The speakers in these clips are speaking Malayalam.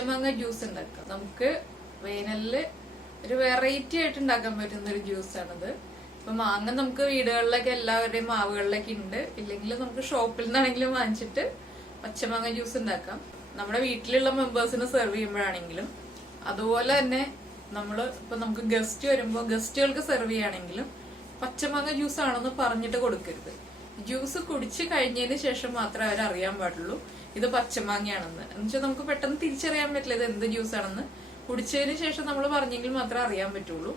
പച്ചമാങ്ങ ജ്യൂസ് ഉണ്ടാക്കാം. നമുക്ക് വേനലില് ഒരു വെറൈറ്റി ആയിട്ട് ഉണ്ടാക്കാൻ പറ്റുന്ന ഒരു ജ്യൂസാണിത്. ഇപ്പൊ മാങ്ങ നമുക്ക് വീടുകളിലൊക്കെ എല്ലാവരുടെയും മാവുകളിലൊക്കെ ഉണ്ട്. ഇല്ലെങ്കിൽ നമുക്ക് ഷോപ്പിൽ നിന്നാണെങ്കിലും വാങ്ങിച്ചിട്ട് പച്ചമാങ്ങ ജ്യൂസ് ഉണ്ടാക്കാം. നമ്മുടെ വീട്ടിലുള്ള മെമ്പേഴ്സിന് സെർവ് ചെയ്യുമ്പോഴാണെങ്കിലും, അതുപോലെ തന്നെ നമുക്ക് ഗസ്റ്റ് വരുമ്പോൾ ഗസ്റ്റുകൾക്ക് സെർവ് ചെയ്യുകയാണെങ്കിലും പച്ചമാങ്ങ ജ്യൂസ് ആണെന്ന് പറഞ്ഞിട്ട് കൊടുക്കരുത്. ജ്യൂസ് കുടിച്ച് കഴിഞ്ഞതിന് ശേഷം മാത്രമേ അവർ അറിയാൻ പാടുള്ളൂ ഇത് പച്ചമാങ്ങയാണെന്ന്. എന്നുവെച്ചാൽ നമുക്ക് പെട്ടെന്ന് തിരിച്ചറിയാൻ പറ്റില്ല ഇത് എന്ത് ജ്യൂസ് ആണെന്ന്. കുടിച്ചതിന് ശേഷം നമ്മൾ പറഞ്ഞെങ്കിൽ മാത്രമേ അറിയാൻ പറ്റുള്ളൂ.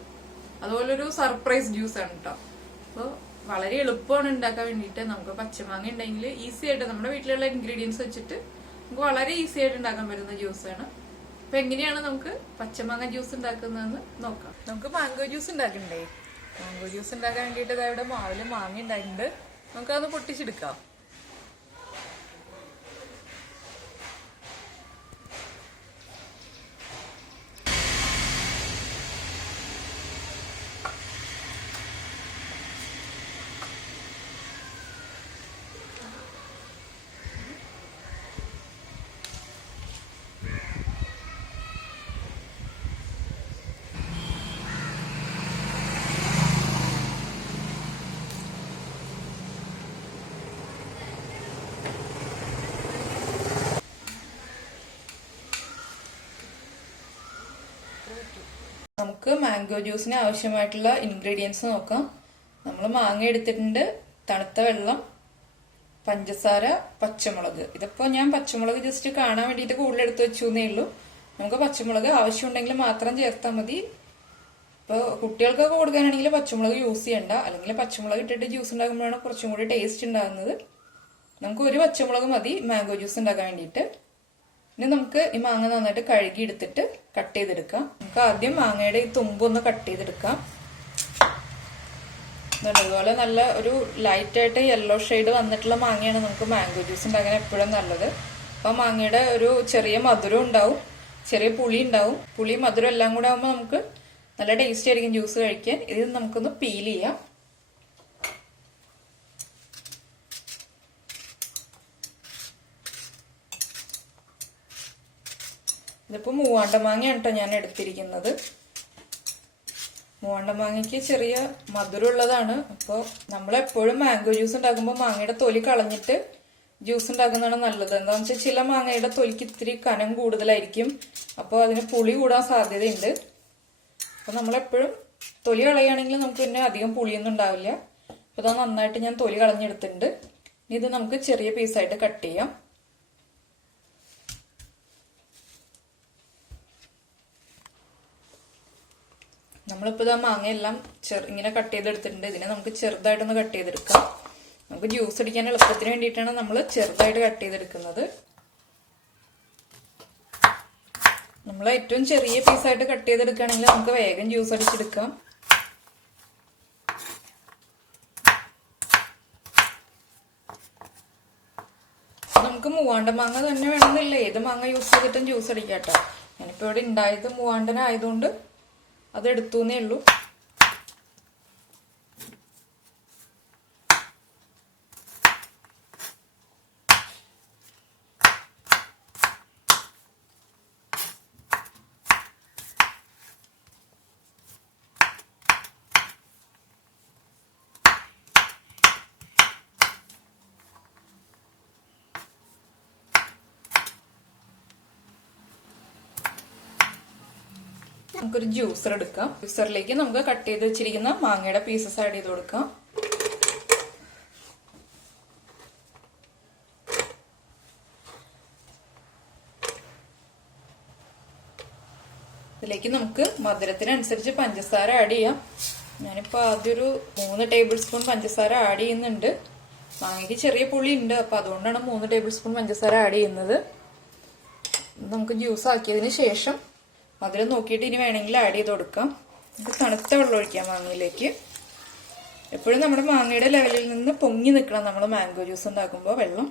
അതുപോലെ ഒരു സർപ്രൈസ് ജ്യൂസ് ആണ് കേട്ടോ. അപ്പോൾ വളരെ എളുപ്പമാണ് ഉണ്ടാക്കാൻ വേണ്ടിയിട്ട്. നമുക്ക് പച്ചമാങ്ങ ഉണ്ടെങ്കിൽ ഈസി ആയിട്ട് നമ്മുടെ വീട്ടിലുള്ള ഇൻഗ്രീഡിയൻസ് വെച്ചിട്ട് നമുക്ക് വളരെ ഈസി ആയിട്ട് ഉണ്ടാക്കാൻ പറ്റുന്ന ജ്യൂസാണ്. അപ്പൊ എങ്ങനെയാണ് നമുക്ക് പച്ചമാങ്ങ ജ്യൂസ് ഉണ്ടാക്കുന്നതെന്ന് നോക്കാം. നമുക്ക് മാംഗോ ജ്യൂസ് ഉണ്ടാക്കണ്ടേ? മാംഗോ ജ്യൂസ് ഉണ്ടാക്കാൻ വേണ്ടിയിട്ട് ഇവിടെ മാവില് മാങ്ങ ഉണ്ടായിട്ടുണ്ട്. നമുക്കതൊന്ന് പൊട്ടിച്ചെടുക്കാം. നമുക്ക് മാംഗോ ജ്യൂസിന് ആവശ്യമായിട്ടുള്ള ഇൻഗ്രീഡിയൻസ് നോക്കാം. നമ്മൾ മാങ്ങ എടുത്തിട്ടുണ്ട്, തണുത്ത വെള്ളം, പഞ്ചസാര, പച്ചമുളക്. ഇതിപ്പോ ഞാൻ പച്ചമുളക് ജസ്റ്റ് കാണാൻ വേണ്ടിയിട്ട് കൂടുതൽ എടുത്ത് വെച്ചു എന്നേ ഉള്ളൂ. നമുക്ക് പച്ചമുളക് ആവശ്യമുണ്ടെങ്കിൽ മാത്രം ചേർത്താൽ മതി. ഇപ്പൊ കുട്ടികൾക്കൊക്കെ കൊടുക്കാനാണെങ്കിൽ പച്ചമുളക് യൂസ് ചെയ്യണ്ട. അല്ലെങ്കിൽ പച്ചമുളക് ഇട്ടിട്ട് ജ്യൂസ് ഉണ്ടാക്കുമ്പോഴാണ് കുറച്ചും കൂടി ടേസ്റ്റ് ഉണ്ടാകുന്നത്. നമുക്ക് ഒരു പച്ചമുളക് മതി മാംഗോ ജ്യൂസ് ഉണ്ടാക്കാൻ വേണ്ടിയിട്ട്. ഇനി നമുക്ക് ഈ മാങ്ങ നന്നായിട്ട് കഴുകി എടുത്തിട്ട് കട്ട് ചെയ്തെടുക്കാം. നമുക്ക് ആദ്യം മാങ്ങയുടെ ഈ തുമ്പൊന്ന് കട്ട് ചെയ്തെടുക്കാം. അതുപോലെ നല്ല ഒരു ലൈറ്റായിട്ട് യെല്ലോ ഷെയ്ഡ് വന്നിട്ടുള്ള മാങ്ങയാണ് നമുക്ക് മാംഗോ ജ്യൂസ് ഉണ്ടാക്കാൻ എപ്പോഴും നല്ലത്. അപ്പൊ മാങ്ങയുടെ ഒരു ചെറിയ മധുരം ഉണ്ടാവും, ചെറിയ പുളി ഉണ്ടാവും. പുളി മധുരം എല്ലാം കൂടെ ആകുമ്പോൾ നമുക്ക് നല്ല ടേസ്റ്റ് ആയിരിക്കും ജ്യൂസ് കഴിക്കാൻ. ഇത് നമുക്കൊന്ന് പീൽ ചെയ്യാം. ഇതിപ്പോ മൂവാണ്ട മാങ്ങയാണ് കേട്ടോ ഞാൻ എടുത്തിരിക്കുന്നത്. മൂവാണ്ട മാങ്ങയ്ക്ക് ചെറിയ മധുരമുള്ളതാണ്. അപ്പോൾ നമ്മളെപ്പോഴും മാംഗോ ജ്യൂസ് ഉണ്ടാക്കുമ്പോൾ മാങ്ങയുടെ തൊലി കളഞ്ഞിട്ട് ജ്യൂസ് ഉണ്ടാക്കുന്നതാണ് നല്ലത്. എന്താണെന്ന് വെച്ചാൽ ചില മാങ്ങയുടെ തൊലിക്ക് ഇത്തിരി കനം കൂടുതലായിരിക്കും. അപ്പോൾ അതിന് പുളി കൂടാൻ സാധ്യതയുണ്ട്. അപ്പോൾ നമ്മളെപ്പോഴും തൊലി കളയുകയാണെങ്കിൽ നമുക്ക് പിന്നെ അധികം പുളിയൊന്നും ഉണ്ടാവില്ല. അപ്പോൾ അത് നന്നായിട്ട് ഞാൻ തൊലി കളഞ്ഞെടുത്തിട്ടുണ്ട്. ഇനി ഇത് നമുക്ക് ചെറിയ പീസായിട്ട് കട്ട് ചെയ്യാം. നമ്മളിപ്പോൾ ഇതാ മാങ്ങയെല്ലാം ഇങ്ങനെ കട്ട് ചെയ്തെടുത്തിട്ടുണ്ട്. ഇതിനെ നമുക്ക് ചെറുതായിട്ടൊന്ന് കട്ട് ചെയ്തെടുക്കാം. നമുക്ക് ജ്യൂസ് അടിക്കാൻ എളുപ്പത്തിന് വേണ്ടിയിട്ടാണ് നമ്മൾ ചെറുതായിട്ട് കട്ട് ചെയ്തെടുക്കുന്നത്. നമ്മൾ ഏറ്റവും ചെറിയ പീസായിട്ട് കട്ട് ചെയ്തെടുക്കുകയാണെങ്കിൽ നമുക്ക് വേഗം ജ്യൂസ് അടിച്ചെടുക്കാം. നമുക്ക് മൂവാണ്ട മാങ്ങ തന്നെ വേണമെന്നില്ല, ഏത് മാങ്ങ യൂസ് ചെയ്തിട്ടും ജ്യൂസ് അടിക്കാം കേട്ടോ. ഞാനിപ്പോൾ ഇവിടെ ഉണ്ടായത് മൂവാണ്ടനായതുകൊണ്ട് അതെടുത്തുന്നേ ഉള്ളൂ. നമുക്കൊരു ജ്യൂസർ എടുക്കാം. ജ്യൂസറിലേക്ക് നമുക്ക് കട്ട് ചെയ്ത് വെച്ചിരിക്കുന്ന മാങ്ങയുടെ പീസസ് ആഡ് ചെയ്ത് കൊടുക്കാം. ഇതിലേക്ക് നമുക്ക് മധുരത്തിനനുസരിച്ച് പഞ്ചസാര ആഡ് ചെയ്യാം. ഞാനിപ്പോൾ ആദ്യം ഒരു 3 ടേബിൾ സ്പൂൺ പഞ്ചസാര ആഡ് ചെയ്യുന്നുണ്ട്. മാങ്ങയ്ക്ക് ചെറിയ പുളി ഉണ്ട്, അപ്പൊ അതുകൊണ്ടാണ് 3 ടേബിൾ സ്പൂൺ പഞ്ചസാര ആഡ് ചെയ്യുന്നത്. നമുക്ക് ജ്യൂസ് ആക്കിയതിന് ശേഷം മധുരം നോക്കിയിട്ട് ഇനി വേണമെങ്കിൽ ആഡ് ചെയ്ത് കൊടുക്കാം. നമുക്ക് തണുത്ത വെള്ളം ഒഴിക്കാം മാങ്ങയിലേക്ക്. എപ്പോഴും നമ്മുടെ മാങ്ങയുടെ ലെവലിൽ നിന്ന് പൊങ്ങി നിൽക്കണം നമ്മൾ മാംഗോ ജ്യൂസ് ഉണ്ടാക്കുമ്പോൾ വെള്ളം.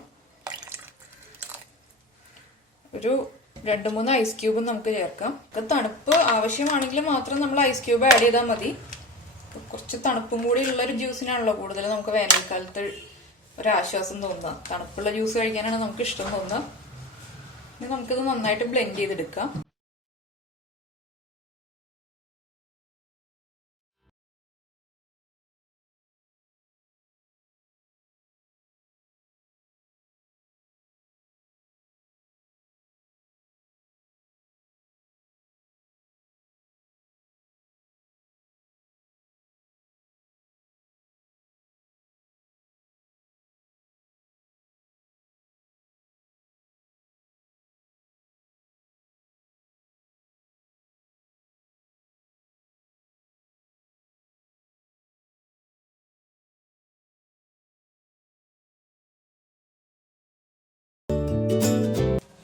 ഒരു 2-3 ഐസ് ക്യൂബും നമുക്ക് ചേർക്കാം. തണുപ്പ് ആവശ്യമാണെങ്കിൽ മാത്രം നമ്മൾ ഐസ് ക്യൂബ് ആഡ് ചെയ്താൽ മതി. കുറച്ച് തണുപ്പും കൂടി ഉള്ളൊരു ജ്യൂസിനാണല്ലോ കൂടുതൽ നമുക്ക് വേനൽക്കാലത്ത് ഒരാശ്വാസം തോന്നുക. തണുപ്പുള്ള ജ്യൂസ് കഴിക്കാനാണ് നമുക്ക് ഇഷ്ടം തോന്നുക. ഇനി നമുക്കിത് നന്നായിട്ട് ബ്ലെൻഡ് ചെയ്തെടുക്കാം.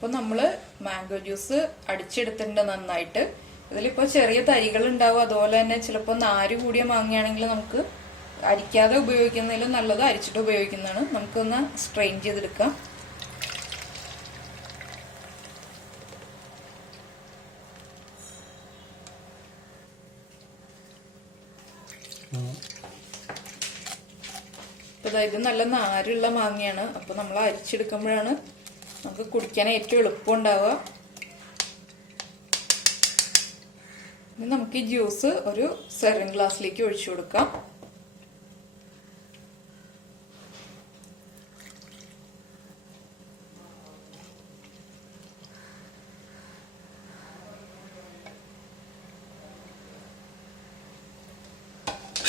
അപ്പൊ നമ്മള് മാംഗോ ജ്യൂസ് അടിച്ചെടുത്തിട്ടുണ്ട് നന്നായിട്ട്. ഇതിലിപ്പോ ചെറിയ തൈകൾ ഉണ്ടാവും, അതുപോലെ തന്നെ ചിലപ്പോൾ നാര് കൂടിയ മാങ്ങയാണെങ്കിൽ നമുക്ക് അരിക്കാതെ ഉപയോഗിക്കുന്നതിലും നല്ലത് അരിച്ചിട്ട് ഉപയോഗിക്കുന്നതാണ്. നമുക്കൊന്ന് സ്ട്രെയിൻ ചെയ്തെടുക്കാം. അപ്പൊ ഇത് നല്ല നാരുള്ള മാങ്ങയാണ്. അപ്പൊ നമ്മൾ അരിച്ചെടുക്കുമ്പോഴാണ് നമുക്ക് കുടിക്കാൻ ഏറ്റവും എളുപ്പം ഉണ്ടാവുക. ഇനി നമുക്ക് ഈ ജ്യൂസ് ഒരു സെർവിങ് ഗ്ലാസ്സിലേക്ക് ഒഴിച്ചു കൊടുക്കാം.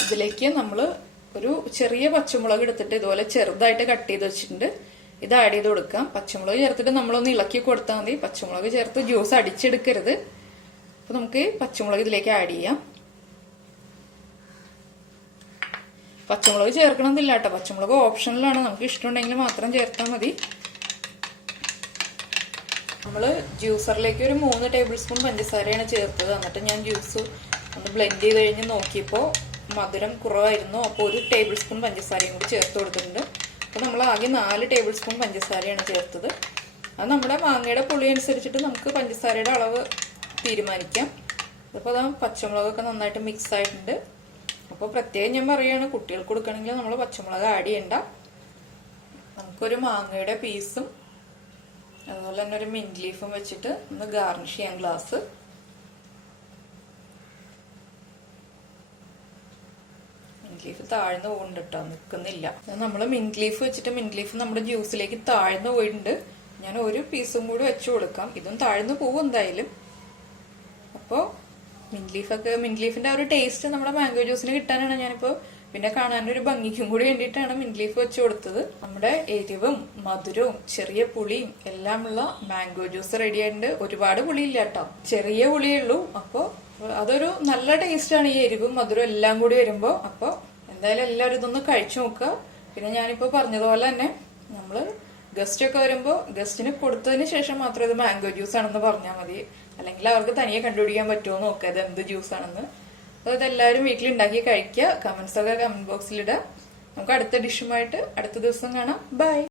ഇതിലേക്ക് നമ്മൾ ഒരു ചെറിയ പച്ചമുളക് എടുത്തിട്ട് ഇതുപോലെ ചെറുതായിട്ട് കട്ട് ചെയ്ത് വെച്ചിട്ടുണ്ട്. ഇത് ആഡ് ചെയ്ത് കൊടുക്കാം. പച്ചമുളക് ചേർത്തിട്ട് നമ്മളൊന്ന് ഇളക്കി കൊടുത്താൽ മതി. പച്ചമുളക് ചേർത്ത് ജ്യൂസ് അടിച്ചെടുക്കരുത്. അപ്പൊ നമുക്ക് പച്ചമുളക് ഇതിലേക്ക് ആഡ് ചെയ്യാം. പച്ചമുളക് ചേർക്കണമെന്നില്ല കേട്ടോ, പച്ചമുളക് ഓപ്ഷണലാണ്. നമുക്ക് ഇഷ്ടമുണ്ടെങ്കിൽ മാത്രം ചേർത്താൽ മതി. നമ്മള് ജ്യൂസറിലേക്ക് ഒരു 3 ടേബിൾ സ്പൂൺ പഞ്ചസാരയാണ് ചേർത്തത്. എന്നിട്ട് ഞാൻ ജ്യൂസ് ഒന്ന് ബ്ലെൻഡ് ചെയ്ത് കഴിഞ്ഞ് നോക്കിയപ്പോൾ മധുരം കുറവായിരുന്നു. അപ്പോൾ 1 ടേബിൾ സ്പൂൺ പഞ്ചസാരയും കൂടി ചേർത്ത് കൊടുത്തിട്ടുണ്ട്. അപ്പോൾ നമ്മൾ ആകെ 4 ടേബിൾ സ്പൂൺ പഞ്ചസാരയാണ് ചേർത്തത്. അത് നമ്മുടെ മാങ്ങയുടെ പുളി അനുസരിച്ചിട്ട് നമുക്ക് പഞ്ചസാരയുടെ അളവ് തീരുമാനിക്കാം. അപ്പോൾ അതാ പച്ചമുളകൊക്കെ നന്നായിട്ട് മിക്സ് ആയിട്ടുണ്ട്. അപ്പോൾ പ്രത്യേകം ഞാൻ പറയുകയാണ്, കുട്ടികൾക്ക് കൊടുക്കണമെങ്കിൽ നമ്മൾ പച്ചമുളക് ആഡ് ചെയ്യണ്ട. നമുക്കൊരു മാങ്ങയുടെ പീസും അതുപോലെ തന്നെ ഒരു മിന്റ് ലീഫും വെച്ചിട്ട് ഒന്ന് ഗാർണിഷ് ചെയ്യാം ഗ്ലാസ്. മിന്റ് ലീഫ് താഴ്ന്നു പോകുന്നുണ്ട് കേട്ടോ, നിൽക്കുന്നില്ല. നമ്മൾ മിന്റ് ലീഫ് വെച്ചിട്ട് മിന്റ് ലീഫ് നമ്മുടെ ജ്യൂസിലേക്ക് താഴ്ന്നു പോയിട്ടുണ്ട്. ഞാൻ ഒരു പീസും കൂടി വെച്ചു കൊടുക്കാം. ഇതും താഴ്ന്നു പോകും എന്തായാലും. അപ്പോൾ മിന്റ് ലീഫിന്റെ ആ ഒരു ടേസ്റ്റ് നമ്മുടെ മാംഗോ ജ്യൂസിന് കിട്ടാനാണ് ഞാനിപ്പോൾ, പിന്നെ കാണാനൊരു ഭംഗിക്കും കൂടി വേണ്ടിയിട്ടാണ് മിന്റ് ലീഫ് വെച്ച് കൊടുത്തത്. നമ്മുടെ എരിവും മധുരവും ചെറിയ പുളിയും എല്ലാമുള്ള മാംഗോ ജ്യൂസ് റെഡി ആയിട്ടുണ്ട്. ഒരുപാട് പുളിയില്ല കേട്ടോ, ചെറിയ പുളിയേ ഉള്ളൂ. അപ്പോൾ അതൊരു നല്ല ടേസ്റ്റാണ് ഈ എരിവും മധുരവും എല്ലാം കൂടി വരുമ്പോൾ. അപ്പോൾ എന്തായാലും എല്ലാവരും ഇതൊന്ന് കഴിച്ചു നോക്കുക. പിന്നെ ഞാനിപ്പോൾ പറഞ്ഞതുപോലെ തന്നെ നമ്മള് ഗസ്റ്റ് ഒക്കെ വരുമ്പോൾ ഗസ്റ്റിന് കൊടുത്തതിന് ശേഷം മാത്രം ഇത് മാംഗോ ജ്യൂസ് ആണെന്ന് പറഞ്ഞാൽ മതി. അല്ലെങ്കിൽ അവർക്ക് തനിയെ കണ്ടുപിടിക്കാൻ പറ്റുമോ നോക്കുക ഇത് എന്ത് ജ്യൂസ് ആണെന്ന്. അപ്പോൾ ഇതെല്ലാവരും വീട്ടിലുണ്ടാക്കി കഴിക്കുക. കമന്റ്സ് ഒക്കെ കമന്റ് ബോക്സിലിടുക. നമുക്ക് അടുത്ത ഡിഷുമായിട്ട് അടുത്ത ദിവസം കാണാം. ബൈ.